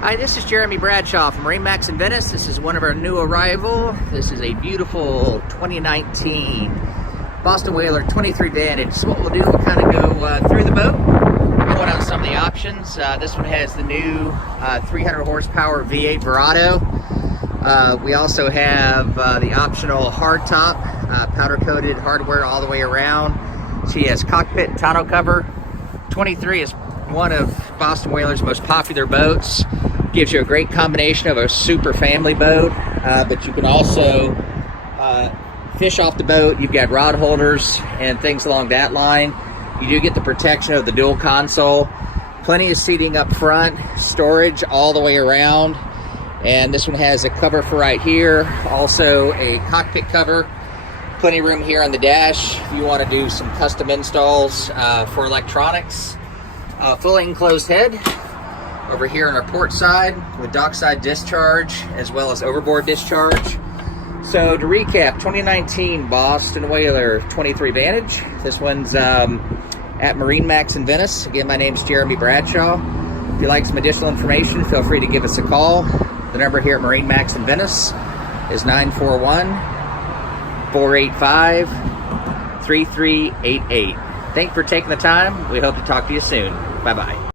Hi, this is Jeremy Bradshaw from MarineMax in Venice. This is one of our new arrival. This is a beautiful 2019 Boston Whaler 23 Vantage. So what we'll do, we'll kind of go through the boat, point out some of the options. This one has the new 300 horsepower V8 Verado. We also have the optional hardtop, powder coated hardware all the way around. She has cockpit and tonneau cover. 23 is one of Boston Whaler's most popular boats. Gives you a great combination of a super family boat, but you can also fish off the boat. You've got rod holders and things along that line. You do get the protection of the dual console. Plenty of seating up front, storage all the way around. And this one has a cover for right here. Also a cockpit cover. Plenty of room here on the dash if you want to do some custom installs for electronics. Fully enclosed head over here on our port side with dockside discharge as well as overboard discharge. So to recap, 2019 Boston Whaler 23 Vantage. This one's at MarineMax in Venice. Again, my name's Jeremy Bradshaw. If you'd like some additional information, feel free to give us a call. The number here at MarineMax in Venice is 941-485-3388. Thank you for taking the time. We hope to talk to you soon. Bye-bye.